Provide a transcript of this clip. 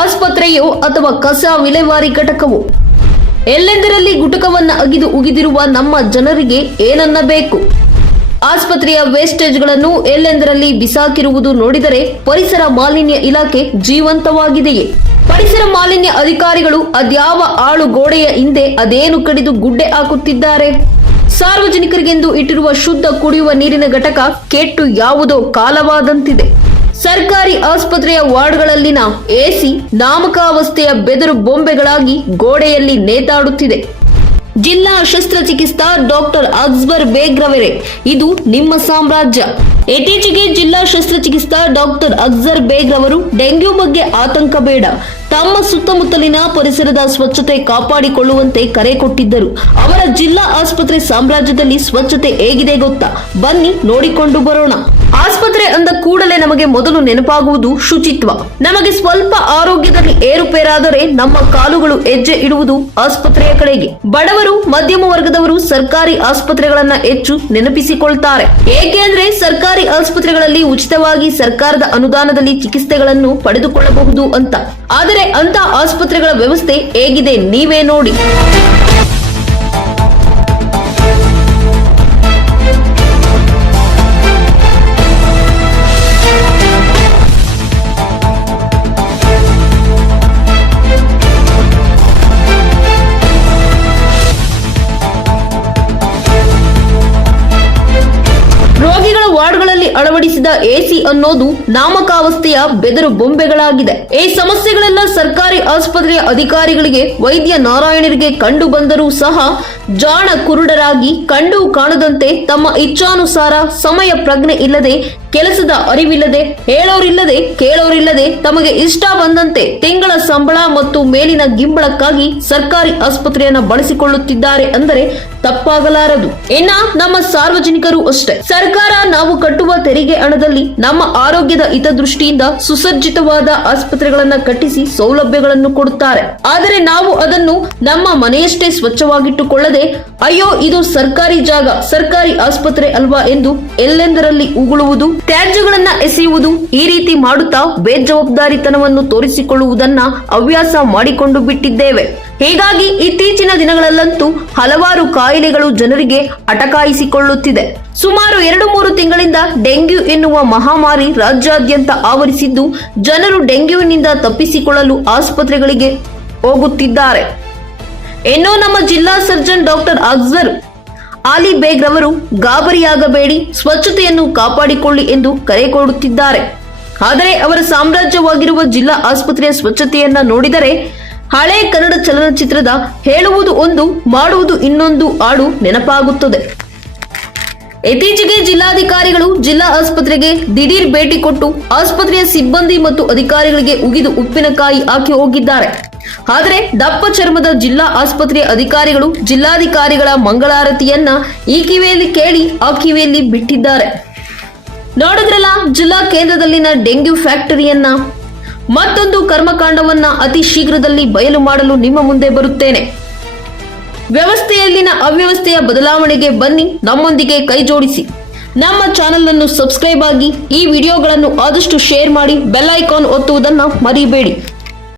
ಆಸ್ಪತ್ರೆಯೋ ಅಥವಾ ಕಸ ವಿಲೇವಾರಿ ಘಟಕವೋ? ಎಲ್ಲೆಂದರಲ್ಲಿ ಗುಟಕವನ್ನ ಅಗಿದು ಉಗಿದಿರುವ ನಮ್ಮ ಜನರಿಗೆ ಏನನ್ನಬೇಕು? ಆಸ್ಪತ್ರೆಯ ವೇಸ್ಟೇಜ್ಗಳನ್ನು ಎಲ್ಲೆಂದರಲ್ಲಿ ಬಿಸಾಕಿರುವುದು ನೋಡಿದರೆ ಪರಿಸರ ಮಾಲಿನ್ಯ ಇಲಾಖೆ ಜೀವಂತವಾಗಿದೆಯೇ? ಪರಿಸರ ಮಾಲಿನ್ಯ ಅಧಿಕಾರಿಗಳು ಅದ್ಯಾವ ಆಳು ಗೋಡೆಯ ಹಿಂದೆ ಅದೇನು ಕಡಿದು ಗುಡ್ಡೆ ಹಾಕುತ್ತಿದ್ದಾರೆ? ಸಾರ್ವಜನಿಕರಿಗೆಂದು ಇಟ್ಟಿರುವ ಶುದ್ಧ ಕುಡಿಯುವ ನೀರಿನ ಘಟಕ ಕೆಟ್ಟು ಯಾವುದೋ ಕಾಲವಾದಂತಿದೆ. ಸರ್ಕಾರಿ ಆಸ್ಪತ್ರೆಯ ವಾರ್ಡ್ಗಳಲ್ಲಿನ ಎಸಿ ನಾಮಕಾವಸ್ಥೆಯ ಬೆದರು ಬೊಂಬೆಗಳಾಗಿ ಗೋಡೆಯಲ್ಲಿ ನೇತಾಡುತ್ತಿದೆ. ಜಿಲ್ಲಾ ಶಸ್ತ್ರಚಿಕಿತ್ಸಾ ಡಾಕ್ಟರ್ ಅಕ್ಬರ್ ಬೇಗ್ ರವರೇ, ಇದು ನಿಮ್ಮ ಸಾಮ್ರಾಜ್ಯ. ಇತ್ತೀಚೆಗೆ ಜಿಲ್ಲಾ ಶಸ್ತ್ರಚಿಕಿತ್ಸಾ ಡಾಕ್ಟರ್ ಅಕ್ಬರ್ ಬೇಗ್ ರವರು ಡೆಂಗ್ಯೂ ಬಗ್ಗೆ ಆತಂಕ ಬೇಡ, ತಮ್ಮ ಸುತ್ತಮುತ್ತಲಿನ ಪರಿಸರದ ಸ್ವಚ್ಛತೆ ಕಾಪಾಡಿಕೊಳ್ಳುವಂತೆ ಕರೆ ಕೊಟ್ಟಿದ್ದರು. ಅವರ ಜಿಲ್ಲಾ ಆಸ್ಪತ್ರೆ ಸಾಮ್ರಾಜ್ಯದಲ್ಲಿ ಸ್ವಚ್ಛತೆ ಹೇಗಿದೆ ಗೊತ್ತಾ? ಬನ್ನಿ ನೋಡಿಕೊಂಡು ಬರೋಣ. ಆಸ್ಪತ್ರೆ ಅಂದ ಕೂಡಲೇ ನಮಗೆ ಮೊದಲು ನೆನಪಾಗುವುದು ಶುಚಿತ್ವ. ನಮಗೆ ಸ್ವಲ್ಪ ಆರೋಗ್ಯದಲ್ಲಿ ಏರುಪೇರಾದರೆ ನಮ್ಮ ಕಾಲುಗಳು ಹೆಜ್ಜೆ ಇಡುವುದು ಆಸ್ಪತ್ರೆಯ ಕಡೆಗೆ. ಬಡವರು, ಮಧ್ಯಮ ವರ್ಗದವರು ಸರ್ಕಾರಿ ಆಸ್ಪತ್ರೆಗಳನ್ನ ಹೆಚ್ಚು ನೆನಪಿಸಿಕೊಳ್ತಾರೆ. ಏಕೆಂದ್ರೆ ಸರ್ಕಾರಿ ಆಸ್ಪತ್ರೆಗಳಲ್ಲಿ ಉಚಿತವಾಗಿ ಸರ್ಕಾರದ ಅನುದಾನದಲ್ಲಿ ಚಿಕಿತ್ಸೆಗಳನ್ನು ಪಡೆದುಕೊಳ್ಳಬಹುದು ಅಂತ. ಆದರೆ ಅಂತ ಆಸ್ಪತ್ರೆಗಳ ವ್ಯವಸ್ಥೆ ಹೇಗಿದೆ ನೀವೇ ನೋಡಿ. ರೋಗಿಗಳ ವಾರ್ಡ್ಗಳಲ್ಲಿ ಅಳವಡಿಸಿದ ಎಸಿ ಅನ್ನೋದು ನಾಮಕಾವಸ್ಥೆಯ ಬೆದರು ಬೊಂಬೆಗಳಾಗಿದೆ. ಈ ಸಮಸ್ಯೆಗಳೆಲ್ಲ ಸರ್ಕಾರಿ ಆಸ್ಪತ್ರೆಯ ಅಧಿಕಾರಿಗಳಿಗೆ, ವೈದ್ಯ ನಾರಾಯಣರಿಗೆ ಕಂಡು ಬಂದರೂ ಸಹ ಜಾಣ ಕುರುಡರಾಗಿ ಕಂಡು ಕಾಣದಂತೆ ತಮ್ಮ ಇಚ್ಛಾನುಸಾರ, ಸಮಯ ಪ್ರಜ್ಞೆ ಇಲ್ಲದೆ, ಕೆಲಸದ ಅರಿವಿಲ್ಲದೆ, ಹೇಳೋರಿಲ್ಲದೆ ಕೇಳೋರಿಲ್ಲದೆ ತಮಗೆ ಇಷ್ಟ ಬಂದಂತೆ ತಿಂಗಳ ಸಂಬಳ ಮತ್ತು ಮೇಲಿನ ಗಿಂಬಳಕ್ಕಾಗಿ ಸರ್ಕಾರಿ ಆಸ್ಪತ್ರೆಯನ್ನ ಬಳಸಿಕೊಳ್ಳುತ್ತಿದ್ದಾರೆ ಅಂದರೆ ತಪ್ಪಾಗಲಾರದು. ಇನ್ನ ನಮ್ಮ ಸಾರ್ವಜನಿಕರು ಅಷ್ಟೇ. ಸರ್ಕಾರ ನಾವು ಕಟ್ಟುವ ತೆರಿಗೆ ಹಣದಲ್ಲಿ ನಮ್ಮ ಆರೋಗ್ಯದ ಹಿತದೃಷ್ಟಿಯಿಂದ ಸುಸಜ್ಜಿತವಾದ ಆಸ್ಪತ್ರೆಗಳನ್ನ ಕಟ್ಟಿಸಿ ಸೌಲಭ್ಯಗಳನ್ನು ಕೊಡುತ್ತಾರೆ. ಆದರೆ ನಾವು ಅದನ್ನು ನಮ್ಮ ಮನೆಯಷ್ಟೇ ಸ್ವಚ್ಛವಾಗಿಟ್ಟುಕೊಳ್ಳದೆ, ಅಯ್ಯೋ ಇದು ಸರ್ಕಾರಿ ಜಾಗ, ಸರ್ಕಾರಿ ಆಸ್ಪತ್ರೆ ಅಲ್ವಾ ಎಂದು ಎಲ್ಲೆಂದರಲ್ಲಿ ಉಗುಳುವುದು, ತ್ಯಾಜ್ಯಗಳನ್ನ ಎಸೆಯುವುದು, ಈ ರೀತಿ ಮಾಡುತ್ತಾ ಬೇಜವಾಬ್ದಾರಿತನವನ್ನು ತೋರಿಸಿಕೊಳ್ಳುವುದನ್ನ ಹವ್ಯಾಸ ಮಾಡಿಕೊಂಡು ಬಿಟ್ಟಿದ್ದೇವೆ. ಹೀಗಾಗಿ ಇತ್ತೀಚಿನ ದಿನಗಳಲ್ಲಂತೂ ಹಲವಾರು ಕಾಯಿಲೆಗಳು ಜನರಿಗೆ ಅಟಕಾಯಿಸಿಕೊಳ್ಳುತ್ತಿದೆ. ಸುಮಾರು 2-3 ತಿಂಗಳಿಂದ ಡೆಂಗ್ಯೂ ಎನ್ನುವ ಮಹಾಮಾರಿ ರಾಜ್ಯಾದ್ಯಂತ ಆವರಿಸಿದ್ದು, ಜನರು ಡೆಂಗ್ಯೂನಿಂದ ತಪ್ಪಿಸಿಕೊಳ್ಳಲು ಆಸ್ಪತ್ರೆಗಳಿಗೆ ಹೋಗುತ್ತಿದ್ದಾರೆ. ಇನ್ನು ನಮ್ಮ ಜಿಲ್ಲಾ ಸರ್ಜನ್ ಡಾಕ್ಟರ್ ಅಕ್ಬರ್ ಆಲಿ ಬೇಗ್ ರವರು ಗಾಬರಿಯಾಗಬೇಡಿ, ಸ್ವಚ್ಛತೆಯನ್ನು ಕಾಪಾಡಿಕೊಳ್ಳಿ ಎಂದು ಕರೆ ಕೊಡುತ್ತಿದ್ದಾರೆ. ಆದರೆ ಅವರ ಸಾಮ್ರಾಜ್ಯವಾಗಿರುವ ಜಿಲ್ಲಾ ಆಸ್ಪತ್ರೆಯ ಸ್ವಚ್ಛತೆಯನ್ನ ನೋಡಿದರೆ ಹಳೆ ಕನ್ನಡ ಚಲನಚಿತ್ರದ ಹೇಳುವುದು ಒಂದು ಮಾಡುವುದು ಇನ್ನೊಂದು ಹಾಡು ನೆನಪಾಗುತ್ತದೆ. ಇತ್ತೀಚೆಗೆ ಜಿಲ್ಲಾಧಿಕಾರಿಗಳು ಜಿಲ್ಲಾ ಆಸ್ಪತ್ರೆಗೆ ದಿಢೀರ್ ಭೇಟಿ ಕೊಟ್ಟು ಆಸ್ಪತ್ರೆಯ ಸಿಬ್ಬಂದಿ ಮತ್ತು ಅಧಿಕಾರಿಗಳಿಗೆ ಉಗಿದು ಉಪ್ಪಿನಕಾಯಿ ಹಾಕಿ ಹೋಗಿದ್ದಾರೆ. ಆದರೆ ದಪ್ಪ ಚರ್ಮದ ಜಿಲ್ಲಾ ಆಸ್ಪತ್ರೆಯ ಅಧಿಕಾರಿಗಳು ಜಿಲ್ಲಾಧಿಕಾರಿಗಳ ಮಂಗಳಾರತಿಯನ್ನ ಈ ಕಿವಿಯಲ್ಲಿ ಕೇಳಿ ಆ ಕಿವಿಯಲ್ಲಿ ಬಿಟ್ಟಿದ್ದಾರೆ. ನೋಡಿದ್ರಲ್ಲ ಜಿಲ್ಲಾ ಕೇಂದ್ರದಲ್ಲಿನ ಡೆಂಗ್ಯೂ ಫ್ಯಾಕ್ಟರಿಯನ್ನ. ಮತ್ತೊಂದು ಕರ್ಮಕಾಂಡವನ್ನ ಅತಿ ಶೀಘ್ರದಲ್ಲಿ ಬಯಲು ಮಾಡಲು ನಿಮ್ಮ ಮುಂದೆ ಬರುತ್ತೇನೆ. ವ್ಯವಸ್ಥೆಯಲ್ಲಿನ ಅವ್ಯವಸ್ಥೆಯ ಬದಲಾವಣೆಗೆ ಬನ್ನಿ, ನಮ್ಮೊಂದಿಗೆ ಕೈ ಜೋಡಿಸಿ. ನಮ್ಮ ಚಾನೆಲ್ ಅನ್ನು ಸಬ್ಸ್ಕ್ರೈಬ್ ಆಗಿ, ಈ ವಿಡಿಯೋಗಳನ್ನು ಆದಷ್ಟು ಶೇರ್ ಮಾಡಿ, ಬೆಲ್ ಐಕಾನ್ ಒತ್ತುವುದನ್ನು ಮರಿಬೇಡಿ.